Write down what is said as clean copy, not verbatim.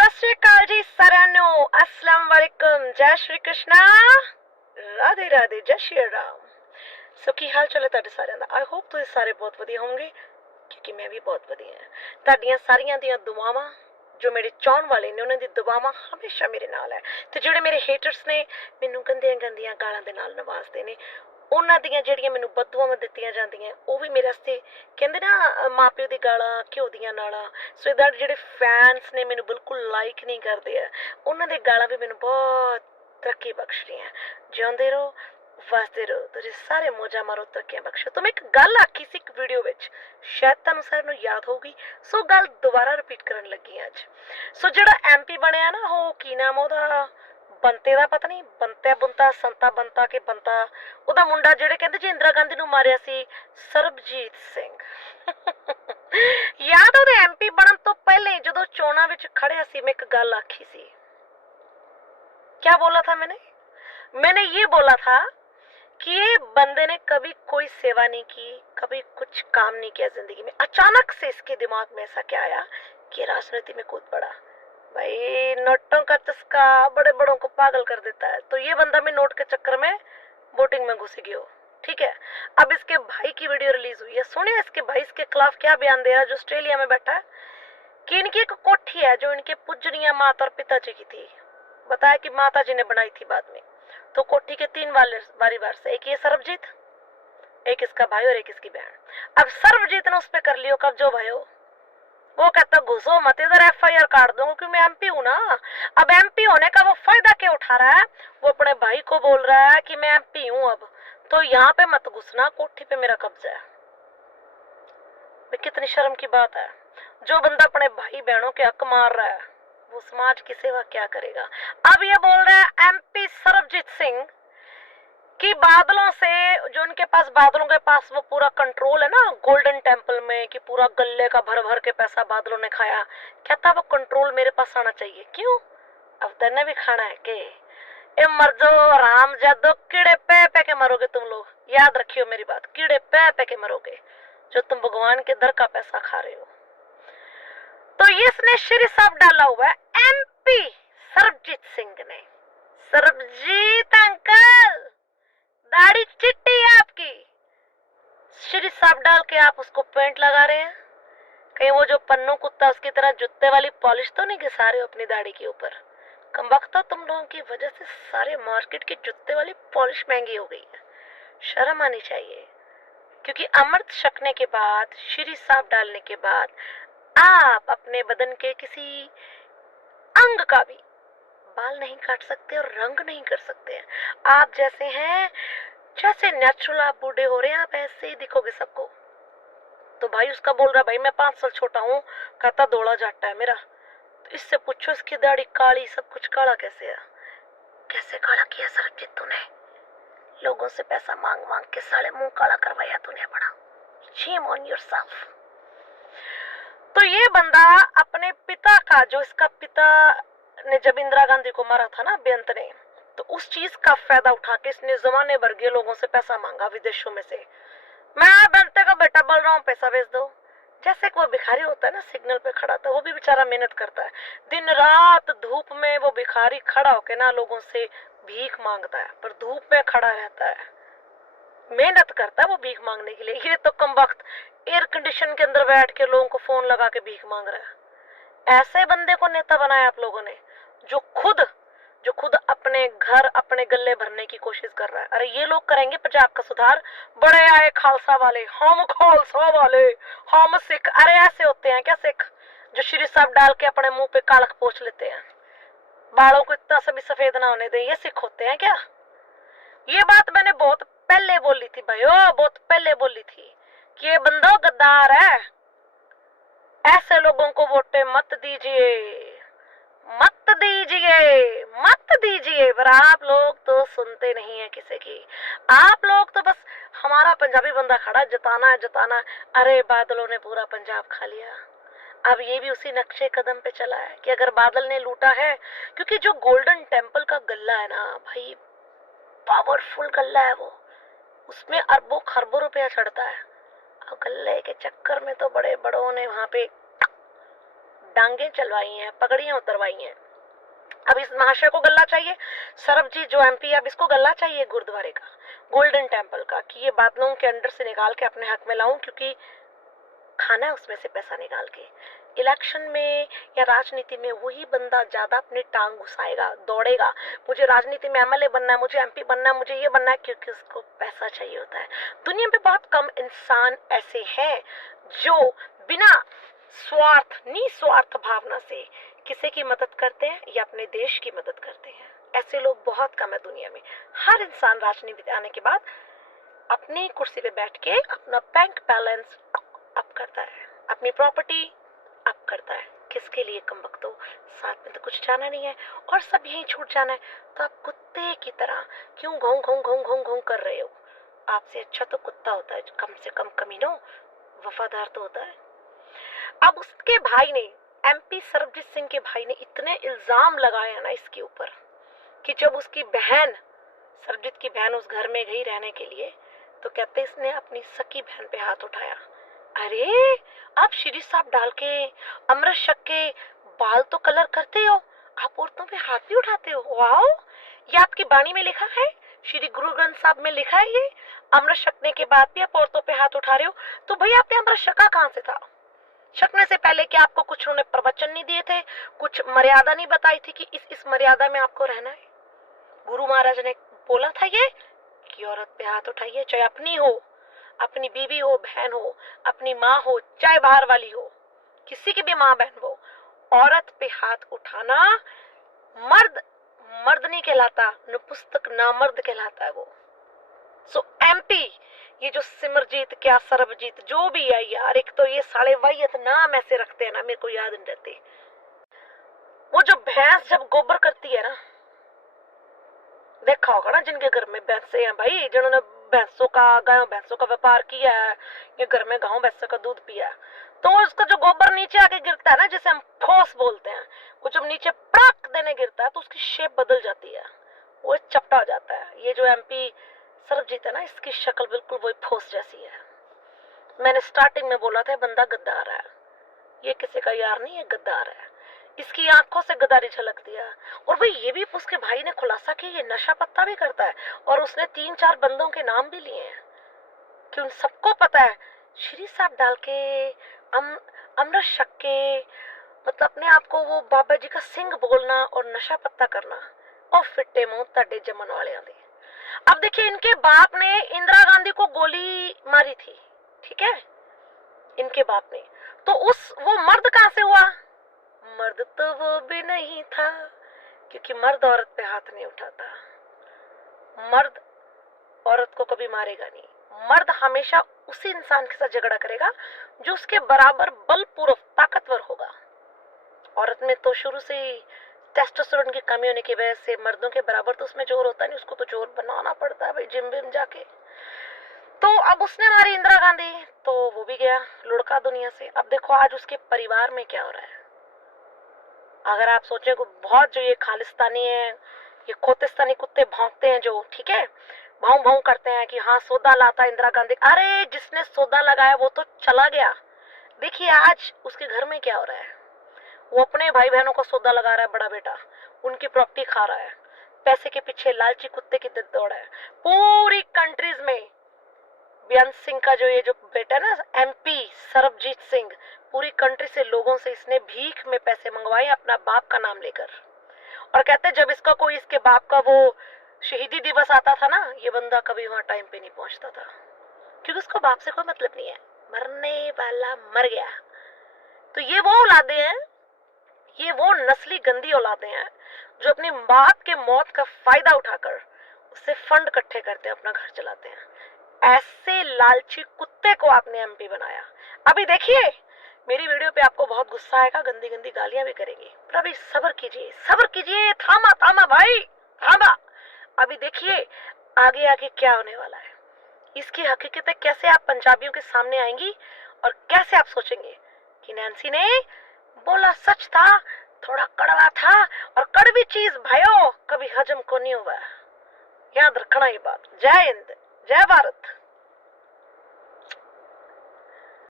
सत श्री अकाल जी साਰਿਆਂ ਨੂੰ अस्सलाम वालेकुम जय श्री कृष्णा राधे राधे जय श्री राम। सो की हाल चाल है ਤੁਹਾਡੇ ਸਾਰਿਆਂ ਦਾ। आई होप ਤੁਸੀਂ ਸਾਰੇ ਬਹੁਤ ਵਧੀਆ ਹੋਵੋਗੇ क्योंकि मैं भी बहुत ਵਧੀਆ ਹਾਂ। ਤੁਹਾਡੀਆਂ ਸਾਰੀਆਂ ਦੀਆਂ ਦੁਆਵਾਂ जो मेरे चाहने वाले ने उन्होंने दुआवां हमेशा मेरे नाल है ते जेडे मेरे हेटर्स ने मैनू गंदियां गंदियां गालां दे नाल नवाजदे ने उन्हां दियां जेहड़ियां मैनू बददुआवां दित्तियां जांदियां वो भी मेरे वास्ते कहंदे ना माँ प्यो दी गालां घ्यो दियां नालां। सो दैट जेहड़े फैंस ने मैनू बिल्कुल लाइक नहीं करदे उन्हां दे गालां भी मैनू बहुत तरक्की बख्शदियां। जिउंदे रहो वसदे रहो तुसीं सारे मौजा मारो तरक्कियां बख्शो। तो मैं एक गल आखी सी एक वीडियो विच शायद तुहानूं सारिਆਂ ਨੂੰ याद होगी। सो गल दोबारा रिपीट करन लगी अज। सो जिहड़ा MP बनया ना वो की नाम ओहदा ਬੰਤੇ ਦਾ पता नहीं ਬੰਤਾ बुंता संता ਬੰਤਾ के ਬੰਤਾ ਉਹਦਾ ਮੁੰਡਾ ਜਿਹੜੇ ਕਹਿੰਦੇ ਜੀ ਇੰਦਰਾ ਗਾਂਧੀ ਨੂੰ ਮਾਰਿਆ ਸੀ ਸਰਬਜੀਤ ਸਿੰਘ। याद ਉਹਦੇ MP ਬਣਨ ਤੋਂ ਪਹਿਲੇ ਜਦੋਂ ਚੋਣਾਂ ਵਿੱਚ ਖੜਿਆ ਸੀ मैं एक गल आखी सी। क्या बोला था मैंने ये बोला था कि ये बंदे ने कभी कोई सेवा नहीं की, कभी कुछ काम नहीं किया जिंदगी में। अचानक से इसके दिमाग में ऐसा क्या आया कि राजनीति में कूद पड़ा। भाई नोटों का चस्का बड़े बड़ों को पागल कर देता है। तो ये बंदा भी नोट के चक्कर में वोटिंग में घुस गया। ठीक है, अब इसके भाई की वीडियो रिलीज हुई है। सुनिए इसके भाई इसके खिलाफ क्या बयान दे रहा है जो ऑस्ट्रेलिया में बैठा है कि इनकी एक कोठी है जो इनके पूजनीय माता और पिताजी की थी। बताया कि माता जी ने बनाई थी बाद में। तो कोठी के 3 वारीवार से, एक ये सरबजीत, एक इसका भाई और एक इसकी बहन। अब सरबजीत ने उस पर कर लियो कब्जो भाई। वो कहता घुसो मत इधर, FIR काट दूंगा क्योंकि मैं MP हूं ना। अब MP होने का वो फायदा क्या उठा रहा है? वो अपने भाई को बोल रहा है कि मैं MP हूं अब तो यहाँ पे मत घुसना, कोठी पे मेरा कब्जा है। कितनी शर्म की बात है। जो बंदा अपने भाई बहनों के हक मार रहा है वो समाज की सेवा क्या करेगा। अब ये बोल रहा है MP सरबजीत सिंह कि बादलों से, जो उनके पास बादलों के पास वो पूरा कंट्रोल है ना गोल्डन टेम्पल में, कि पूरा गले का भर भर के पैसा बादलों ने खाया। कहता वो कंट्रोल मेरे पास आना चाहिए। क्यों? अब तेने भी खाना है के? ए मर जाओ राम जादो, कीड़े पे के मरोगे तुम लोग। याद रखियो मेरी बात, कीड़े पे के मरोगे जो तुम भगवान के दर का पैसा खा रहे हो। तो इसने श्री साहब डाला हुआ है MP सरबजीत सिंह ने। सरबजीत अंकल दाढ़ी चिट्टी है आपकी, श्री साहब डाल के आप उसको पेंट लगा रहे हैं। कहीं वो जो पन्नू कुत्ता उसकी तरह जुत्ते वाली पॉलिश तो नहीं घिसा रहे हो अपनी दाढ़ी के ऊपर। कमबख्ता तुम लोगों की वजह से सारे मार्केट की जुत्ते वाली पॉलिश महंगी हो गई है। शर्म आनी चाहिए। क्योंकि अमृत छकने के बाद, श्री साहब डालने के बाद आप अपने बदन के किसी अंग का भी बाल नहीं काट सकते और रंग नहीं कर सकते हैं। आप जैसे हैं, जैसे नेचुरल आप बूढ़े हो रहे हैं आप ऐसे ही दिखोगे सबको। तो भाई उसका बोल रहा भाई मैं 5 साल छोटा हूँ, कहता दौड़ा जाटा है मेरा। तो इससे पूछो इसकी दाढ़ी काली, सब कुछ काला कैसे है? कैसे काला किया सरबजीत तूने? लोगों से पैसा मांग मांग के साले मुंह काला करवाया तूने बड़ा। Shame on yourself. तो ये बंदा अपने पिता का, जो इसका पिता ने जब इंदिरा गांधी को मारा था ना बेअंत ने, तो उस चीज का फायदा उठा के इसने जमाने भर के लोगों से पैसा मांगा विदेशों में से। मैं बेअंते का बेटा बोल रहा हूँ पैसा भेज दो। जैसे कि वो भिखारी होता है ना सिग्नल पे खड़ा था, वो भी बेचारा मेहनत करता है दिन रात धूप में। वो भिखारी खड़ा होके ना लोगों से भीख मांगता है, पर धूप में खड़ा रहता है, मेहनत करता है वो भीख मांगने के लिए। ये तो कम वक्त एयर कंडीशन के अंदर बैठ के लोगों को फोन लगा के भीख मांग रहा है। ऐसे बंदे को नेता बनाया आप लोगों ने जो खुद अपने घर अपने गले भरने की कोशिश कर रहा है। अरे ये लोग करेंगे पंजाब का सुधार, बड़े आए खालसा वाले, हम खालसा वाले, हम सिख। अरे ऐसे होते हैं क्या सिख जो श्री साहब डाल के अपने मुंह पे कालख पोंछ लेते हैं, बालों को इतना सा भी सफेद ना होने दे? ये सिख होते हैं क्या? ये बात मैंने बहुत पहले बोली थी भाई, बहुत पहले बोली थी कि ये बंदा गद्दार है। ऐसे लोगों को वोटें मत दीजिए, मत दीजिए, मत दीजिए। पर आप लोग तो सुनते नहीं है किसी की। आप लोग तो बस हमारा पंजाबी बंदा खड़ा जताना है जताना है। अरे बादलों ने पूरा पंजाब खा लिया। अब ये भी उसी नक्शे कदम पे चला है कि अगर बादल ने लूटा है, क्योंकि जो गोल्डन टेम्पल का गल्ला है ना भाई, पावरफुल गल्ला है वो, उसमें अरबों खरबों रुपया चढ़ता है। और गल्ले के चक्कर में तो बड़े बड़ों ने वहां पे डांगे चलवाई हैं, पगड़ियां उतरवाई हैं। अब इस महाशय को गल्ला चाहिए, सरबजीत जो एमपी, अब इसको गल्ला चाहिए गुरुद्वारे का, गोल्डन टेम्पल का, कि ये बादलों के अंडर से निकाल के अपने हक में लाऊं, क्योंकि खाना है उसमें से पैसा निकाल के। इलेक्शन में या राजनीति में वही बंदा ज्यादा अपनी टांग घुसाएगा, दौड़ेगा, मुझे राजनीति में एमएलए बनना है, मुझे एमपी बनना है, मुझे ये बनना है, क्योंकि उसको पैसा चाहिए होता है। दुनिया में बहुत कम इंसान ऐसे हैं जो बिना स्वार्थ, निस्वार्थ भावना से किसी की मदद करते हैं या अपने देश की मदद करते हैं। ऐसे लोग बहुत कम है दुनिया में। हर इंसान राजनीति आने के बाद अपनी कुर्सी पे बैठ के अपना बैंक बैलेंस अप करता है, अपनी प्रॉपर्टी अप करता है। किसके लिए कम वक्त हो, साथ में तो कुछ जाना नहीं है और सब यहीं छूट जाना है, तो आप कुत्ते की तरह क्यों घों घों घों घों घों कर रहे हो? आपसे अच्छा तो कुत्ता होता है, कम से कम कमीनों, वफादार तो होता है। अब उसके भाई ने, एमपी सरबजीत सिंह के भाई ने इतने इल्जाम लगाए ना इसके ऊपर कि जब उसकी बहन, सरबजीत की बहन उस घर में गई रहने के लिए, तो कहते इसने अपनी सकी बहन पे हाथ उठाया। अरे आप श्री साहब डाल के, अमृत शक के बाल तो कलर करते हो, आप औरतों पे हाथ भी उठाते हो? वाओ, ये आपकी बाणी में लिखा है, श्री गुरु ग्रंथ साहब में लिखा है ये, अमृत शकने के बाद भी आप औरतों पे हाथ उठा रहे हो। तो भैया आपने अमृत शका कहाँ से था? शकने से पहले क्या आपको कुछ उन्होंने प्रवचन नहीं दिए थे, कुछ मर्यादा नहीं बताई थी कि इस मर्यादा में आपको रहना है? गुरु महाराज ने बोला था ये कि औरत पे हाथ उठाइए, चाहे अपनी हो, अपनी बीवी हो, बहन हो, अपनी माँ हो, चाहे बाहर वाली हो, किसी की भी माँ बहन हो, औरत पे हाथ उठाना मर्द मर्द नहीं कहलाता, नपुंसक नामर्द कहलाता है वो। सो एमपी, ये जो सिमरजीत क्या सरबजीत जो भी है यार, एक तो ये साले वाहियत नाम ऐसे रखते हैं ना, मेरे को याद नहीं रहते। वो जो भैंस जब गोबर करती है ना, देखा होगा ना जिनके घर में भैंसे हैं भाई, जिन्होंने भैंसों का, गायों भैंसों का व्यापार किया है या घर में गाँव भैंसों का दूध पिया है, तो उसका जो गोबर नीचे आके गिरता है ना, जिसे हम ठोस बोलते हैं, वो जब नीचे पड़क देने गिरता है तो उसकी शेप बदल जाती है, वो चपटा हो जाता है। ये जो एमपी सरबजीत है ना, इसकी शक्ल बिल्कुल वही ठोस जैसी है। मैंने स्टार्टिंग में बोला था बंदा गद्दार है, ये किसी का यार नहीं है, गद्दार है। इसकी आंखों से गद्दारी झलकती है। और भाई ये भी उसके भाई ने खुलासा किया ये नशा पत्ता भी करता है, और उसने 3-4 बंदों के नाम भी लिए हैं कि उन सबको पता है श्री साहब डाल के, अमृत शक के, मतलब अपने आप को वो बाबा जी का सिंह बोलना और नशा पत्ता करना, और फिट्टे मुंह तड्डे जमन वाले आदि। अब देखिए, इनके बाप ने इंदिरा गांधी को गोली मारी थी, ठीक है, इनके बाप ने, तो वो मर्द कहां से हुआ? मर्द तो वो भी नहीं था, क्योंकि मर्द औरत पे हाथ नहीं उठाता। मर्द औरत को कभी मारेगा नहीं। मर्द हमेशा उसी इंसान के साथ झगड़ा करेगा जो उसके बराबर बलपूर्वक ताकतवर होगा। औरत में तो शुरू से ही टेस्टोस्टेरोन की कमी होने की वजह से मर्दों के बराबर तो उसमें जोर होता नहीं, उसको तो जोर बनाना पड़ता है भाई, जिम विम जाके। तो अब उसने मारी इंदिरा गांधी, तो वो भी गया लुढ़का दुनिया से। अब देखो आज उसके परिवार में क्या हो रहा है। अगर आप सोचें कि बहुत जो ये खालिस्तानी है, ये खोतिस्तानी कुत्ते भौंकते हैं जो, ठीक है, भाव भाव करते हैं कि हाँ सौदा लाता इंदिरा गांधी, अरे जिसने सौदा लगाया वो तो चला गया। देखिए आज उसके घर में क्या हो रहा है, वो अपने भाई बहनों को सौदा लगा रहा है, बड़ा बेटा उनकी प्रॉपर्टी खा रहा है, पैसे के पीछे लालची कुत्ते की दौड़ है। पूरी कंट्रीज में बेअंत सिंह का जो ये जो बेटा है ना, एमपी सरबजीत सिंह, पूरी कंट्री से लोगों से इसने भीख में पैसे मंगवाए अपना बाप का नाम लेकर, और कहते जब इसका कोई, इसके बाप का वो शहीदी दिवस आता था ना, ये बंदा कभी वहां टाइम पे नहीं पहुंचता था, क्योंकि उसको बाप से कोई मतलब नहीं है, मरने वाला मर गया। तो ये वो औलादे हैं, ये वो नस्ली गंदी औलादे हैं जो अपनी बाप के मौत का फायदा उठाकर उससे फंड इकट्ठे करते हैं, अपना घर चलाते हैं। ऐसे लालची कुत्ते को आपने एमपी बनाया। अभी देखिए मेरी वीडियो पे आपको बहुत गुस्सा आएगा, गंदी गंदी गालियां भी करेंगे, पर अभी सब्र कीजिए, सब्र कीजिए, थामा थामा भाई थामा। अभी देखिए आगे आगे क्या होने वाला है, इसकी हकीकतें कैसे आप पंजाबियों के सामने आएंगी, और कैसे आप सोचेंगे कि नैन्सी ने बोला सच था, थोड़ा कड़वा था, और कड़वी चीज भाइयों कभी हजम को नहीं हुआ। याद रखना ये बात। जय हिंद, जय भारत।